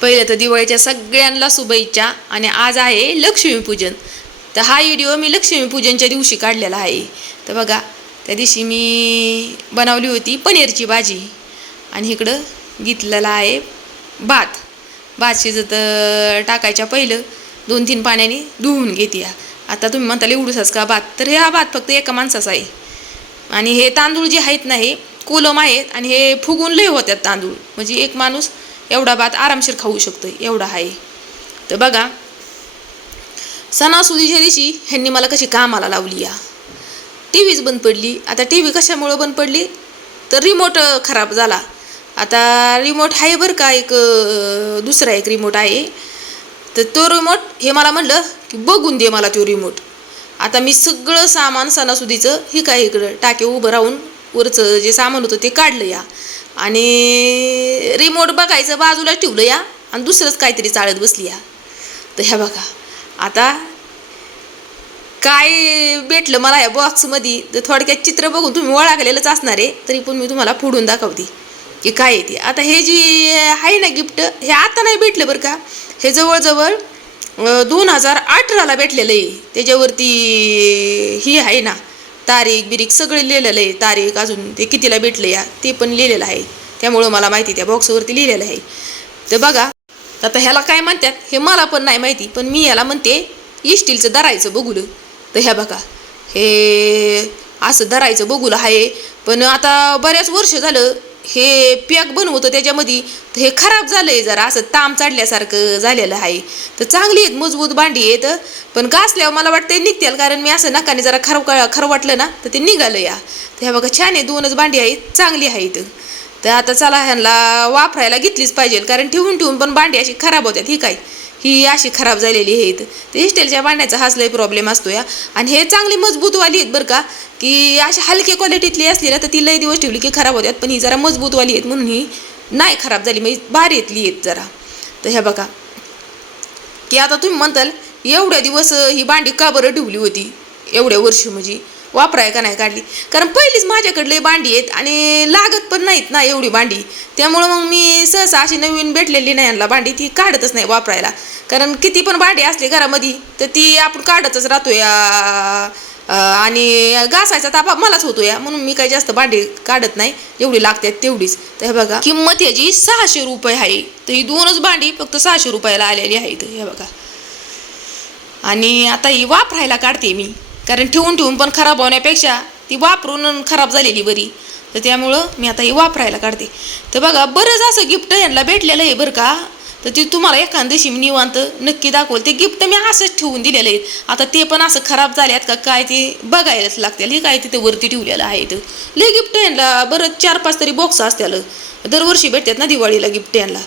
पहिलं तर दिवाळीच्या सगळ्यांना शुभेच्छा आणि आज आहे लक्ष्मीपूजन. तर हा व्हिडिओ मी लक्ष्मीपूजनच्या दिवशी काढलेला आहे. तर बघा त्या दिवशी मी बनवली होती पनीरची भाजी. आणि इकडं घेतलेला आहे भात. भात शिजत टाकायच्या पहिलं दोन तीन पाण्याने धुवून घेते या. आता तुम्ही म्हणताल एवढूसाच का भात? तर हे हा भात फक्त एका माणसाचा आहे. आणि हे तांदूळ जे आहेत ना हे कोलम आहेत आणि हे फुगून लय होत्यात तांदूळ. म्हणजे एक माणूस एवढा भात आरामशीर खाऊ शकतो एवढा आहे. तर बघा सणासुदीच्या दिवशी ह्यांनी मला कशी कामाला लावली या. टी व्हीच बंद पडली. आता टी व्ही कशामुळं बंद पडली? तर रिमोट खराब झाला. आता रिमोट आहे बरं का एक दुसरा एक रिमोट आहे. तर तो रिमोट हे मला म्हणलं की बघून दे मला तो रिमोट आता मी सगळं सामान सणासुदीचं हे काय इकडं टाके उभं राहून वरचं जे सामान होतं ते काढलं या. आणि रिमोट बघायचं बाजूला ठेवलं या आणि दुसरंच काहीतरी चाळत बसली या. तर ह्या बघा आता काय भेटलं मला या बॉक्समध्ये तर थोडक्यात चित्र बघून तुम्ही ओळखलेलंच असणार आहे तरी पण मी तुम्हाला फोडून दाखवते. की काय आहे आता हे जी आहे ना गिफ्ट हे आता नाही भेटलं बरं का? हे जवळजवळ दोन हजार अठराला भेटलेलं आहे. त्याच्यावरती ही आहे ना तारीख बिरीख सगळे लिहिलेलं आहे. तारीख अजून ते कितीला भेटलं या ते पण लिहिलेलं आहे. त्यामुळं मला माहिती त्या बॉक्सवरती लिहिलेलं आहे. तर बघा आता ह्याला काय म्हणतात? हे मला पण नाही माहिती पण मी याला म्हणते इस्टीलचं धरायचं बघुलं. तर ह्या बघा हे असं धरायचं बघुलं आहे. पण आता बऱ्याच वर्ष झालं हे पॅक बनवतं त्याच्यामध्ये हे खराब झालं आहे जरा असं ताम चढल्यासारखं झालेलं आहे. तर चांगली आहेत मजबूत भांडी आहेत पण घासल्यावर मला वाटतं निघतील कारण मी असं नकाने जरा खरं खरं वाटलं ना तर ते निघालं या. तर ह्या बघा छान आहे दोनच भांडी आहेत चांगली आहेत. तर आता चला ह्यांना वापरायला घेतलीच पाहिजे कारण ठेवून ठेवून पण भांडी अशी खराब होत्यात ही काय? ही अशी खराब झालेली आहेत ते स्टीलच्या भांड्याचा हाच लय प्रॉब्लेम असतो या. आणि हे चांगली मजबूतवाली आहेत बरं का की अशी हलक्या क्वालिटीतली असली ना तर ती लय दिवस ठेवली की खराब होत्यात पण ही जरा मजबूतवाली आहेत म्हणून ही नाही खराब झाली. म्हणजे भारी येतली आहेत जरा. तर ह्या बघा. की आता तुम्ही म्हणताल एवढ्या दिवस ही भांडी का बरं ठेवली होती? एवढ्या वर्ष म्हणजे. वापराय का नाही काढली? कारण पहिलीच माझ्याकडले भांडी आहेत आणि लागत पण नाहीत ना एवढी भांडी. त्यामुळं मग मी सहसा अशी नवीन भेटलेली नाही यांना भांडी ती काढतच नाही वापरायला. कारण किती पण भांडी असली घरामध्ये तर ती आपण काढतच राहतो या आणि घासायचा ताप मलाच होतो या. म्हणून मी काही जास्त भांडी काढत नाही. जेवढी लागतात तेवढीच. तर हे बघा किंमत याची सहाशे रुपये आहे. तर ही दोनच भांडी फक्त सहाशे रुपयाला आलेली आहे तर हे बघा. आणि आता ही वापरायला काढते मी. कारण ठेवून ठेवून पण खराब होण्यापेक्षा ती वापरून खराब झालेली बरी. तर त्यामुळं मी आता ही वापरायला काढते. तर बघा बरंच असं गिफ्ट यांना भेटलेलं आहे बरं का. तर ते तुम्हाला एखाद्या दिवशी मी निवांत नक्की दाखवल. ते गिफ्ट मी असंच ठेवून दिलेलं आहे. आता ते पण असं खराब झाल्यात का काय ते बघायलाच लागतील. हे काय तिथे वरती ठेवलेलं आहे तर लय गिफ्ट यांना बरं चार पाच तरी बॉक्स असत्याला. दरवर्षी भेटतात ना दिवाळीला गिफ्ट यांना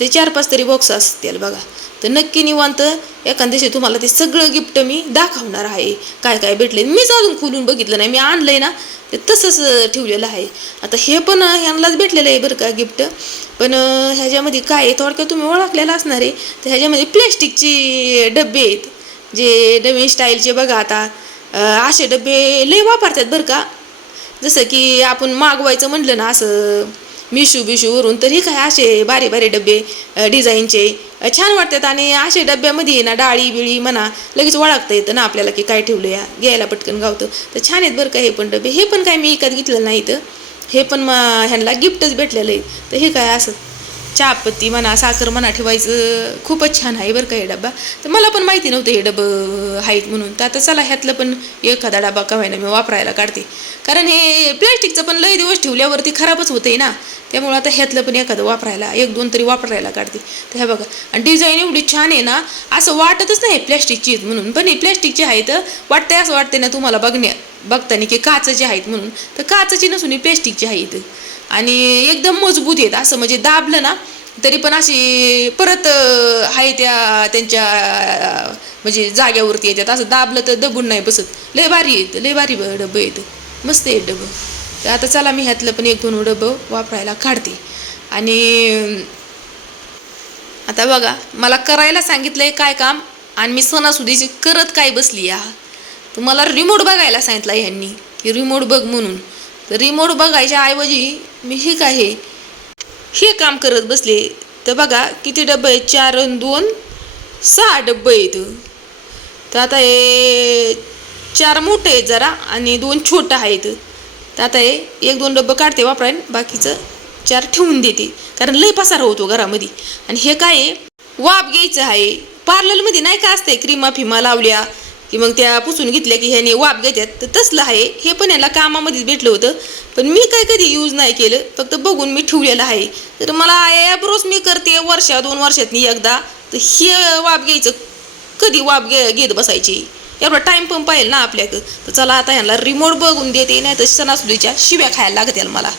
ते चार पाच तरी बॉक्स असतील बघा. तर नक्की निवांत एखाद्या दिवशी तुम्हाला ते सगळं गिफ्ट मी दाखवणार आहे. काय काय भेटले मीच अजून खोलून बघितलं नाही. मी आणलं आहे ना ते तसंच ठेवलेलं आहे. आता हे पण ह्यांनाच भेटलेलं आहे बरं का गिफ्ट पण ह्याच्यामध्ये काय आहे? थोडक्यात तुम्ही ओळखलेलं असणार आहे. तर ह्याच्यामध्ये प्लॅस्टिकचे डबे आहेत. जे नवीन स्टाईलचे बघा आता. असे डबे लय वापरतात बरं का. जसं की आपण मागवायचं म्हटलं ना असं मिशू बिशूवरून तरी काय असे बारी बारी डबे डिझाईनचे छान वाटतात आणि असे डब्यामध्ये ना डाळी बिळी म्हणा लगेच ओळखता येतं ना आपल्याला की काय ठेवलं या घ्यायला पटकन गावतं. तर छान आहेत बरं का हे पण डबे. हे पण काय मी विकत घेतलं नाही तर हे पण मग ह्यांना गिफ्टच भेटलेलं आहे. तर हे काय असं? चहापत्ती म्हणा साखर म्हणा ठेवायचं. खूपच छान आहे बरं का हे डबा तर मला पण माहिती नव्हतं हे डबं आहेत म्हणून. तर आता चला ह्यातलं पण एखादा डबा का व्हायना मी वापरायला काढते. कारण हे प्लॅस्टिकचं पण लय दिवस ठेवल्यावरती खराबच होतंय ना. त्यामुळं आता ह्यातलं पण एखादं वापरायला एक दोन तरी वापरायला काढते. तर ह्या बघा आणि डिझाईन एवढी छान आहे ना असं वाटतच नाही प्लॅस्टिकची म्हणून. पण हे प्लॅस्टिकचे आहेत वाटते असं वाटते ना तुम्हाला बघण्या बघताना की काचचे आहेत म्हणून. तर काचची नसून हे आहे इथं आणि एकदम मजबूत आहेत. असं म्हणजे दाबलं ना तरी पण अशी परत आहे त्या त्यांच्या म्हणजे जाग्यावरती येतात. असं दाबलं तर दबून नाही बसत. लय भारी येत लय भारी डबं येतं मस्त आहेत डबं. तर आता चला मी ह्यातलं पण एक दोन डबं वापरायला काढते. आणि आता बघा मला करायला सांगितलं आहे काय काम आणि मी सणासुदीची करत काय बसली आहा. तुम्हाला रिमोट बघायला सांगितला ह्यांनी की रिमोट बघ म्हणून. तर रिमोट बघायच्या ऐवजी मी हे काय हे हे काम करत बसले. तर बघा किती डब्बे आहेत? चार दोन सहा डब्बे आहेत. तर आता हे चार मोठे आहेत जरा आणि दोन छोटं आहेत. तर आता हे एक दोन डब्बं काढते वापरायन बाकीचं चार ठेवून देते. कारण लय पसार होतो घरामध्ये. आणि हे काय आहे? वाफ घ्यायचं आहे. पार्लरमध्ये नाही का असते क्रीमा फिमा लावल्या. की मग त्या पुसून घेतल्या की ह्याने वाफ घेतात तर तसलं आहे. हे पण याला कामामध्येच भेटलं होतं. पण मी काय कधी यूज नाही केलं. फक्त बघून मी ठेवलेलं आहे. तर मला ॲब्रोस मी करते. वर्षा दोन वर्षातनी एकदा. तर हे वाफ घ्यायचं. कधी वाफ घे घेत बसायची. एवढा टाईम पण पाहिजे ना आपल्याकडं तर चला आता ह्यांना रिमोट बघून देते. नाही तर सणासुदीच्या शिव्या खायला लागतील मला.